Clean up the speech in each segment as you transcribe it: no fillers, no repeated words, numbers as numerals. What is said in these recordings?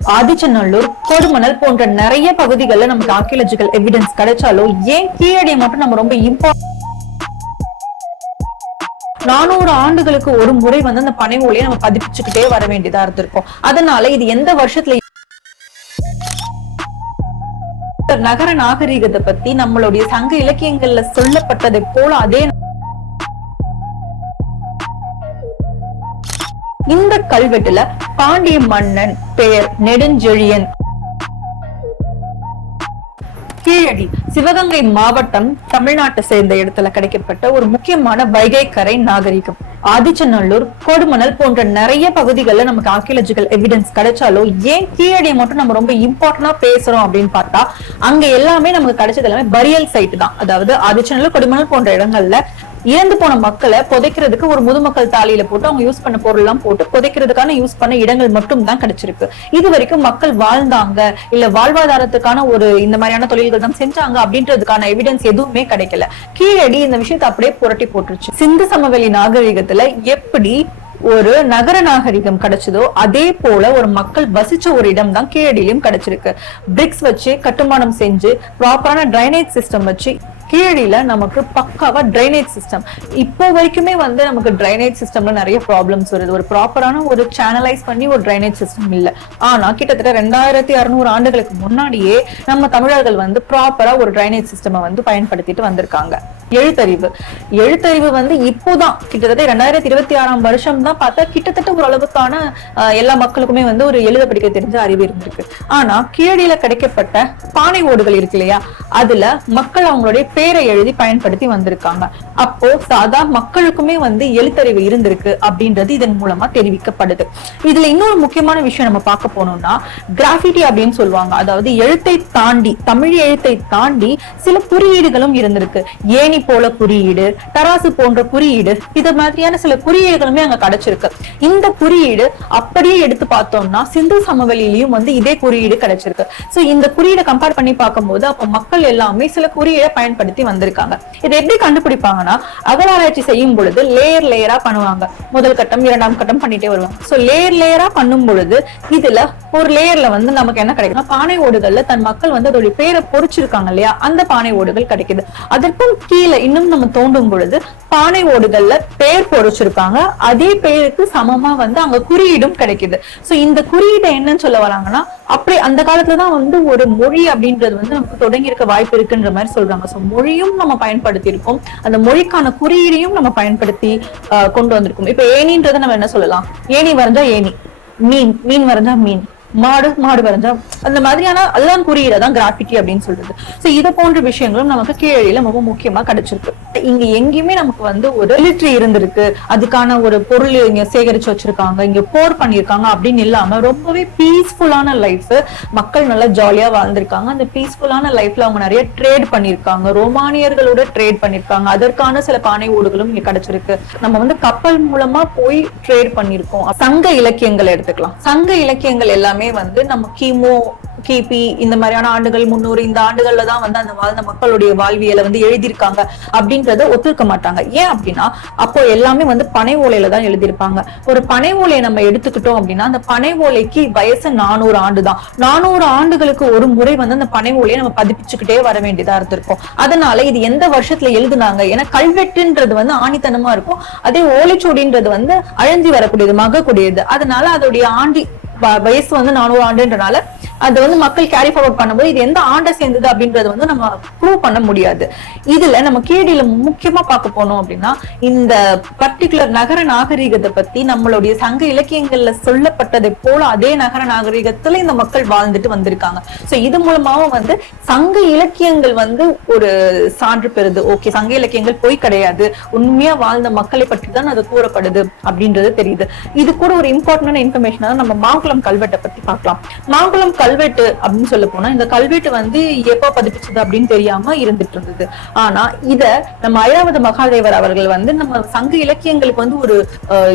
ஆதிச்சநல்லூர், கொடுமணல் போன்ற நிறைய பகுதிகளில் நமக்கு ஆர்கியாலஜிக்கல் எவிடன்ஸ் கிடைச்சாலும் ஏன் கீழடியை மட்டும் நம்ம ரொம்ப 400 ஆண்டுகளுக்கு ஒரு முறை வந்து அந்த பனை ஓலையை நம்ம பதிப்பிச்சுக்கிட்டே வர வேண்டியதா இருந்திருக்கும். அதனால இது எந்த வருஷத்துல நகர நாகரீகத்தை பத்தி நம்மளுடைய சங்க இலக்கியங்கள்ல சொல்லப்பட்டதை போல அதே இந்த கல்வெட்டுல பாண்டிய மன்னன் பெயர் நெடுஞ்செழியன், கீழடி சிவகங்கை மாவட்டம் தமிழ்நாட்டை சேர்ந்த இடத்துல கிடைக்கப்பட்ட ஒரு முக்கியமான வைகை கரை நாகரிகம். ஆதிச்சநல்லூர், கொடுமணல் போன்ற நிறைய பகுதிகளில் நமக்கு ஆர்கியாலஜிக்கல் எவிடன்ஸ் கிடைச்சாலும் ஏன் கீழடியை மட்டும் நம்ம ரொம்ப இம்பார்ட்டன்டா பேசுறோம் அப்படின்னு பார்த்தா, அங்க எல்லாமே நமக்கு கிடைச்சது எல்லாமே பரியல் சைட் தான். அதாவது ஆதிச்சநல்லூர், கொடுமணல் போன்ற இடங்கள்ல இறந்து போன மக்களை புதைக்கிறதுக்கு ஒரு முதுமக்கள் தாலியில போட்டு அவங்க யூஸ் பண்ண பொருள் எல்லாம் போட்டு புதைக்கிறதுக்கான யூஸ் பண்ண இடங்கள் மட்டும் தான் கிடைச்சிருக்கு. இது வரைக்கும் மக்கள் வாழ்ந்தாங்க இல்ல வாழ்வாதாரத்துக்கான ஒரு இந்த மாதிரியான தொழில்கள் தான் செஞ்சாங்க அப்படின்றதுக்கான எவிடன்ஸ் எதுவுமே கிடைக்கல. கீழடி இந்த விஷயத்தை அப்படியே புரட்டி போட்டுருச்சு. சிந்து சமவெளி நாகரிகத்துல எப்படி ஒரு நகர நாகரிகம் கிடைச்சதோ அதே போல ஒரு மக்கள் வசிச்ச ஒரு இடம் தான் கீழடியிலும் கிடைச்சிருக்கு. பிரிக்ஸ் வச்சு கட்டுமானம் செஞ்சு ப்ராப்பரான டிரைனேஜ் சிஸ்டம் வச்சு கீழடியில நமக்கு பக்காவா டிரைனேஜ் சிஸ்டம் இப்போ வரைக்குமே வந்து நமக்கு டிரைனேஜ் சிஸ்டம்ல நிறைய ப்ராப்ளம்ஸ் வருது. ஒரு ப்ராப்பரான ஒரு சேனலைஸ் பண்ணி ஒரு டிரைனேஜ் சிஸ்டம் இல்ல. ஆனா கிட்டத்தட்ட 2600 ஆண்டுகளுக்கு முன்னாடியே நம்ம தமிழர்கள் வந்து ப்ராப்பரா ஒரு டிரைனேஜ் சிஸ்டம் வந்து பயன்படுத்திட்டு வந்திருக்காங்க. எழுத்தறிவு வந்து இப்போதான் கிட்டத்தட்ட 2026 வருஷம் தான் பார்த்தா கிட்டத்தட்ட ஒரு அளவுக்கான எல்லா மக்களுக்குமே வந்து ஒரு எழுத படிக்க தெரிஞ்ச அறிவு இருந்திருக்கு. ஆனா கீழடியில கிடைக்கப்பட்ட பானை ஓடுகள் இருக்கு இல்லையா, அதுல மக்கள் அவங்களுடைய பேரை எழுதி பயன்படுத்தி வந்திருக்காங்க. அப்போ சாதா மக்களுக்குமே வந்து எழுத்தறிவு இருந்திருக்கு அப்படின்றது இதன் மூலமா தெரிவிக்கப்படுது. இதுல இன்னொரு முக்கியமான விஷயம் நம்ம பார்க்க போனோம்னா, கிராஃபிட்டி அப்படின்னு சொல்லுவாங்க. அதாவது எழுத்தை தாண்டி, தமிழ் எழுத்தை தாண்டி சில குறியீடுகளும் இருந்திருக்கு. ஏணி போல குறியீடு, தராசு போன்ற குறியீடு, இது மாதிரியான சில குறியீடுகளுமே அங்க கிடைச்சிருக்கு. இந்த குறியீடு அப்படியே எடுத்து பார்த்தோம்னா சிந்து சமவெளியிலயும் வந்து இதே குறியீடு கிடைச்சிருக்கு. சோ இந்த குறியீடை கம்பேர் பண்ணி பார்க்கும்போது அப்ப மக்கள் எல்லாமே சில குறியீடை பயன்படுத்தி வந்திருக்காங்க. இதை எப்படி கண்டுபிடிப்பாங்கன்னா, அகழாராய்ச்சி செய்யும் பொழுது லேயர் லேயரா பண்ணுவாங்க. முதல் கட்டம், இரண்டாம் கட்டம் பண்ணிட்டே வருவாங்க. சோ லேயர் லேயரா பண்ணும் பொழுது இதுல ஒரு லேயர்ல வந்து நமக்கு என்ன கிடைக்கும்னா, பானை ஓடுகள்ல தன் மக்கள் வந்து அதோட பேரை பொறிச்சிருக்காங்க இல்லையா, அந்த பானை ஓடுகள் கிடைக்குது. அதற்கும் கீழே இன்னும் நம்ம தோண்டும் பொழுது பானை ஓடுகள்ல பெயர் பொறிச்சிருக்காங்க. அதே பெயருக்கு சமமா வந்து அங்க குறியீடும் கிடைக்குது. சோ இந்த குறியீடை என்னன்னு சொல்ல வராங்கன்னா, அப்படி அந்த காலத்துலதான் வந்து ஒரு மொழி அப்படின்றது வந்து நமக்கு தொடங்கி இருக்க வாய்ப்பு இருக்குன்ற மாதிரி சொல்றாங்க. சோ மொழியும் நம்ம பயன்படுத்தி இருக்கோம், அந்த மொழிக்கான குறியீடையும் நம்ம பயன்படுத்தி கொண்டு வந்திருக்கோம். இப்ப ஏணின்றதை நம்ம என்ன சொல்லலாம், ஏணி வரைஞ்சா ஏணி, மீன் மீன் வரைஞ்சா மீன், மாடு மாடு வரைஞ்சா, அந்த மாதிரியான அதுதான் குறியீடு, தான் கிராஃபிட்டி அப்படின்னு சொல்றது. சோ இதை போன்ற விஷயங்களும் நமக்கு கீழடியில ரொம்ப முக்கியமா கிடைச்சிருக்கு. இங்க எங்கேயுமே நமக்கு வந்து ஒரு மிலிட்டரி இருந்திருக்கு, அதுக்கான ஒரு பொருள் இங்க சேகரிச்சு வச்சிருக்காங்க, இங்க போர் பண்ணிருக்காங்க அப்படின்னு இல்லாம ரொம்பவே பீஸ்ஃபுல்லான லைஃப், மக்கள் நல்லா ஜாலியா வாழ்ந்திருக்காங்க. அந்த பீஸ்ஃபுல்லான லைஃப்ல அவங்க நிறைய ட்ரேட் பண்ணிருக்காங்க, ரோமானியர்களோட ட்ரேட் பண்ணிருக்காங்க. அதற்கான சில பானை ஓடுகளும் இங்க கிடைச்சிருக்கு. நம்ம வந்து கப்பல் மூலமா போய் ட்ரேட் பண்ணிருக்கோம். சங்க இலக்கியங்கள் எடுத்துக்கலாம். சங்க இலக்கியங்கள் எல்லாமே வந்து நம்ம கிமு, கிபி இந்த மாதிரியான ஆண்டுகள் 300 இந்த ஆண்டுகள்ல தான் வந்து அந்த வாழ்ந்த மக்களுடைய வாழ்வியலை வந்து எழுதியிருக்காங்க அப்படின்றத ஒத்துக்க மாட்டாங்க. ஏன் அப்படின்னா, அப்போ எல்லாமே வந்து பனை ஓலையில தான் எழுதியிருப்பாங்க. ஒரு பனை ஓலையை நம்ம எடுத்துக்கிட்டோம் அப்படின்னா, அந்த பனை ஓலைக்கு வயசு 400 ஆண்டு தான். 400 ஆண்டுகளுக்கு ஒரு முறை வந்து அந்த பனை ஓலையை நம்ம பதிப்பிச்சுக்கிட்டே வர வேண்டியதா இருந்திருக்கும். அதனால இது எந்த வருஷத்துல எழுதுனாங்க, ஏன்னா கல்வெட்டுன்றது வந்து ஆணித்தனமா இருக்கும், அதே ஓலைச்சுவடின்றது வந்து அழிஞ்சி வரக்கூடியது, மகக்கூடியது. அதனால அதோடைய ஆண்டி வயசு வந்து 400 ஆண்டுன்றனால அது வந்து மக்கள் கேரி ஃபார்வர்ட் பண்ணும்போது இது எந்த ஆண்டை சேர்ந்தது அப்படின்றது வந்து நம்ம ப்ரூவ் பண்ண முடியாது. இதுல நம்ம கீழடியில முக்கியமா பார்க்க போனோம் அப்படின்னா, இந்த பர்டிகுலர் நகர நாகரீகத்தை பத்தி நம்மளுடைய சங்க இலக்கியங்கள்ல சொல்லப்பட்டதை போல அதே நகர நாகரீகத்துல இந்த மக்கள் வாழ்ந்துட்டு வந்திருக்காங்க. சோ இது மூலமாவும் வந்து சங்க இலக்கியங்கள் வந்து ஒரு சான்று பெறுது. ஓகே, சங்க இலக்கியங்கள் பொய் கிடையாது, உண்மையா வாழ்ந்த மக்களை பற்றி தான் அது கூறப்படுது அப்படின்றது தெரியுது. இது கூட ஒரு இம்பார்ட்டன்டான இன்ஃபர்மேஷனா நம்ம மாங்குளம் கல்வெட்டை பத்தி பார்க்கலாம். மாங்குளம் கல்வெட்டு அப்படின்னு சொல்ல போனா, இந்த கல்வெட்டு வந்து எப்ப பதிப்பிச்சது அப்படின்னு தெரியாம இருந்துட்டு இருந்தது. ஆனா இத நம்ம ஐராவத மகாதேவர் அவர்கள் வந்து நம்ம சங்க இலக்கியங்களுக்கு வந்து ஒரு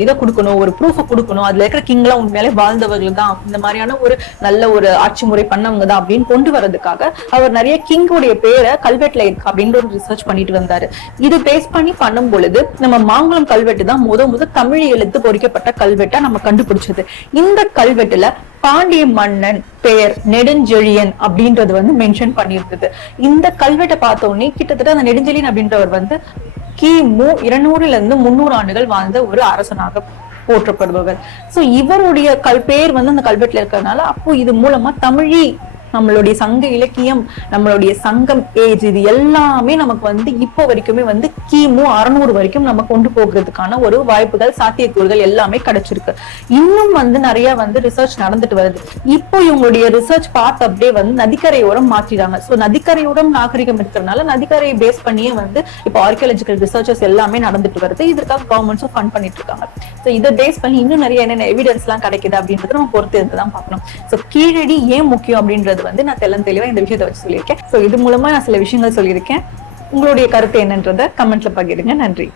இதை கொடுக்கணும், ஒரு ப்ரூஃப் கொடுக்கணும், அதுல இருக்கிற கிங் எல்லாம் உண்மையிலே வாழ்ந்தவர்கள் தான், இந்த மாதிரியான ஒரு நல்ல ஒரு ஆட்சி முறை பண்ணவங்க தான் அப்படின்னு கொண்டு வரதுக்காக அவர் நிறைய கிங்கோடைய பேரை கல்வெட்டுல இருக்கு அப்படின்னு ஒரு ரிசர்ச் பண்ணிட்டு வந்தாரு. இது பேஸ் பண்ணி பண்ணும் பொழுது நம்ம மாங்குளம் கல்வெட்டு தான் முத தமிழ் எழுத்து பொறிக்கப்பட்ட கல்வெட்டா நம்ம கண்டுபிடிச்சது. இந்த கல்வெட்டுல பாண்டிய மன்னன் பெயர் நெடுஞ்செழியன் அப்படின்றது வந்து மென்ஷன் பண்ணியிருக்குது. இந்த கல்வெட்டை பார்த்த உடனே கிட்டத்தட்ட அந்த நெடுஞ்செழியன் அப்படின்றவர் வந்து கிமு 200 ஆண்டுகள் வாழ்ந்த ஒரு அரசனாக போற்றப்படுபவர். சோ இவருடைய பேர் வந்து அந்த கல்வெட்டுல இருக்கிறதுனால அப்போ இது மூலமா தமிழி, நம்மளுடைய சங்க இலக்கியம், நம்மளுடைய சங்கம் ஏஜ், இது எல்லாமே நமக்கு வந்து இப்போ வரைக்குமே வந்து கிமு 600 வரைக்கும் நம்ம கொண்டு போகிறதுக்கான ஒரு வாய்ப்புகள், சாத்தியக்கூறுகள் எல்லாமே கிடைச்சிருக்கு. இன்னும் வந்து நிறைய வந்து ரிசர்ச் நடந்துட்டு வருது. இப்போ இவங்களுடைய ரிசர்ச் பார்த்து அப்படியே வந்து நதிக்கரையோரம் மாற்றிடாங்க. சோ நதிக்கரையோரம் நாகரிகம் இருக்கிறதுனால நதிக்கரையை பேஸ் பண்ணியே வந்து இப்போ ஆர்கியாலஜிக்கல் ரிசர்ச்சஸ் எல்லாமே நடந்துட்டு வருது. இதற்காக கவர்மெண்ட்ஸும் ஃபண்ட் பண்ணிட்டு இருக்காங்க. சோ இதை பேஸ் பண்ணி இன்னும் நிறைய என்னென்ன எவிடன்ஸ் எல்லாம் கிடைக்குது அப்படின்றது நம்ம பொறுத்து இருந்துதான் பார்க்கணும். சோ கீழடி ஏன் முக்கியம் அப்படின்றது வந்து நான் தெளிவா இந்த விஷயத்தை வச்சு சொல்லியிருக்கேன். சோ இது மூலமா நான் சில விஷயங்கள் சொல்லியிருக்கேன். உங்களுடைய கருத்து என்னன்றதை கமெண்ட்ல பகிருங்க. நன்றி.